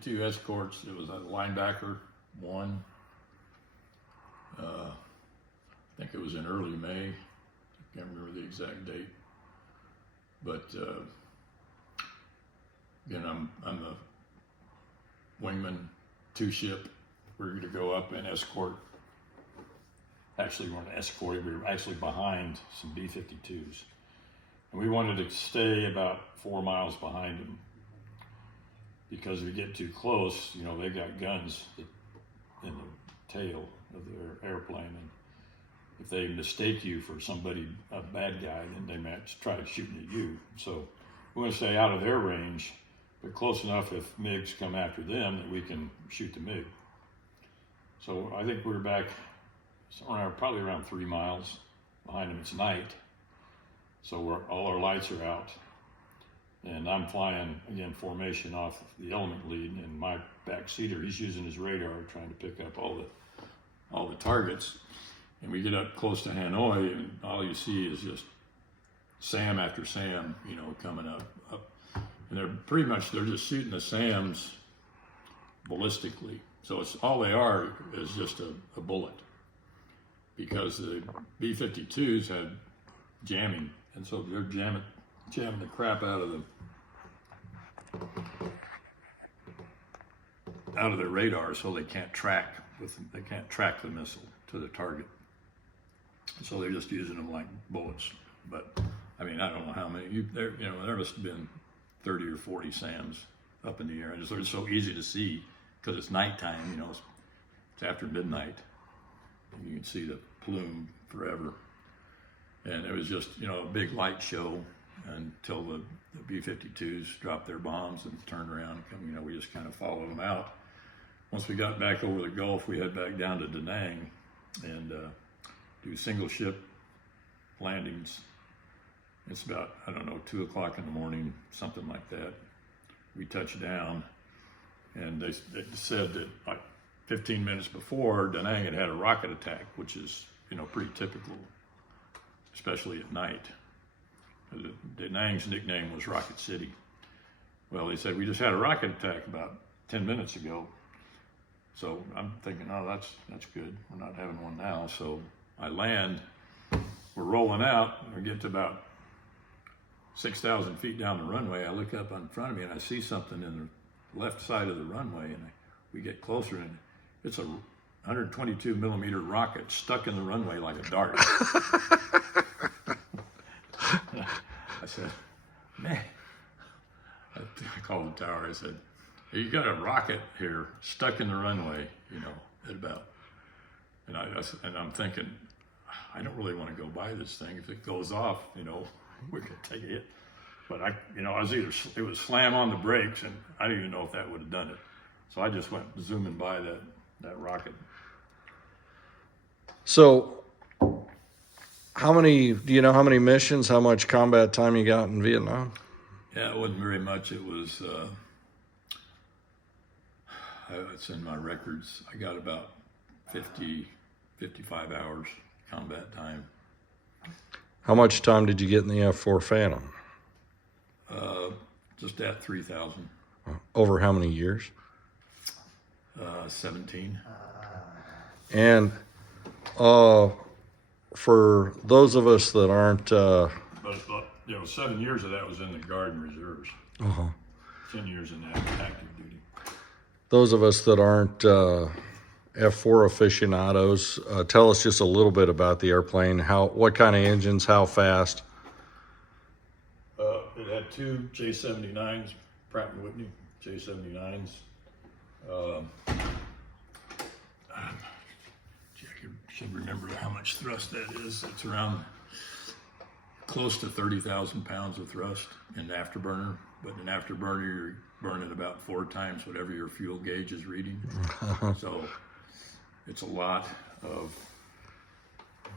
B-52 escorts. It was a linebacker, one. I think it was in early May. I can't remember the exact date. But again, I'm the wingman, two-ship. We're going to go up and escort. Actually, we weren't escorting. We were actually behind some B-52s. And we wanted to stay about 4 miles behind them, because if you get too close, you know, they got guns in the tail of their airplane, and if they mistake you for somebody, a bad guy, then they might try shooting at you. So we want to stay out of their range, but close enough if MiGs come after them that we can shoot the MiG. So I think we're back somewhere probably around 3 miles behind them. It's night, so all our lights are out. And I'm flying, again, formation off the element lead, and my backseater, he's using his radar trying to pick up all the targets. And we get up close to Hanoi, and all you see is just SAM after SAM, you know, coming up. And they're just shooting the SAMs ballistically. So it's all they are is just a bullet, because the B-52s had jamming, and so they're jamming the crap out of their radar, so they can't track the missile to the target. So they're just using them like bullets. But I mean, I don't know how many. There must have been 30 or 40 SAMs up in the air. They're so easy to see because it's nighttime. You know, it's after midnight. You can see the plume forever. And it was just, you know, a big light show until the B-52s dropped their bombs and turned around and come. You know, we just kind of followed them out. Once we got back over the Gulf, we head back down to Da Nang and do single ship landings. It's about, I don't know, 2 o'clock in the morning, something like that. We touched down, and they said that like 15 minutes before, Da Nang had a rocket attack, which is, you know, pretty typical, especially at night. Da Nang's nickname was Rocket City. Well, they said, we just had a rocket attack about 10 minutes ago. So I'm thinking, oh, that's good. We're not having one now. So I land, we're rolling out, we get to about 6,000 feet down the runway. I look up in front of me and I see something in the left side of the runway, and we get closer, and it's a 122 millimeter rocket stuck in the runway like a dart. I said, man, I called the tower. I said, you got a rocket here stuck in the runway, you know, at about, and I'm thinking, I don't really want to go by this thing. If it goes off, you know, we could take a hit. But it was slam on the brakes, and I didn't even know if that would have done it. So I just went zooming by that rocket. So do you know how many missions, how much combat time you got in Vietnam? Yeah, it wasn't very much. It was, it's in my records. I got about 50, 55 hours combat time. How much time did you get in the F-4 Phantom? Just at 3,000. Over how many years? 17. And for those of us that aren't... But 7 years of that was in the Guard and Reserves. 10 years in active duty. Those of us that aren't F-4 aficionados, tell us just a little bit about the airplane. What kind of engines, how fast? It had 2 J-79s, Pratt & Whitney J-79s. I should remember how much thrust that is. It's around close to 30,000 pounds of thrust in the afterburner. But in afterburner, you're burning about 4 times whatever your fuel gauge is reading. So it's a lot of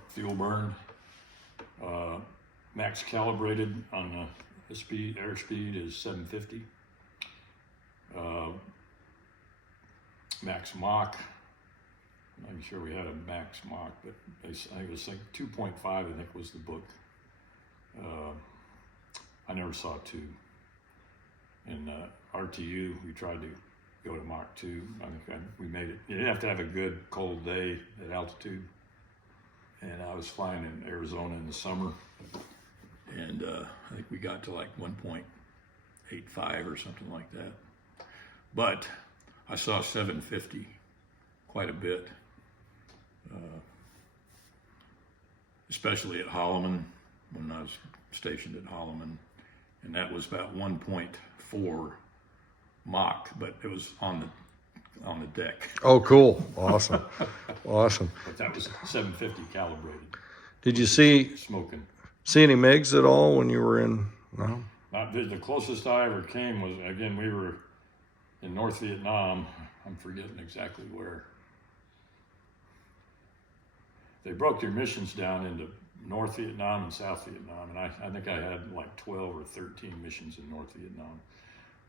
fuel burn. Max calibrated on the airspeed is 750. Max Mach, I'm not sure we had a Max Mach, but I think it was like 2.5, I think was the book. I never saw 2. In RTU, we tried to go to Mach 2. I think we made it. You have to have a good cold day at altitude. And I was flying in Arizona in the summer, and I think we got to like 1.85 or something like that. But I saw 750 quite a bit, especially at Holloman when I was stationed at Holloman, and that was about 1.4 Mach, but it was on the deck. Oh, cool. Awesome. Awesome. But that was 750 calibrated. Did you see Smoking. any MiGs at all when you were in? No. The closest I ever came was, again, we were in North Vietnam. I'm forgetting exactly where. They broke their missions down into North Vietnam and South Vietnam, and I think I had like 12 or 13 missions in North Vietnam.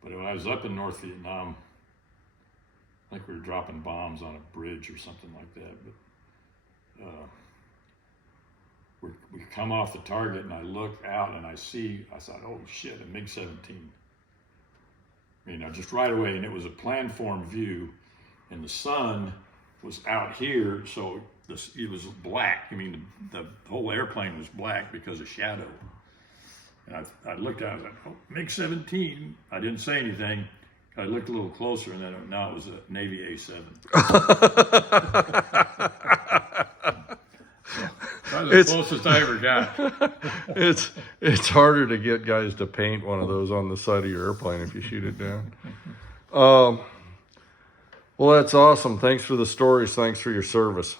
But when I was up in North Vietnam, I think we were dropping bombs on a bridge or something like that. But we come off the target, and I look out and I thought, oh shit, a MiG-17. Just right away, and it was a planform view, and the sun was out here, so it was black. The whole airplane was black because of shadow. And I looked out, I was like, oh, MiG-17. I didn't say anything. I looked a little closer, and then now it was a Navy A7. That was the closest I ever got. It's harder to get guys to paint one of those on the side of your airplane if you shoot it down. Well, that's awesome. Thanks for the stories. Thanks for your service.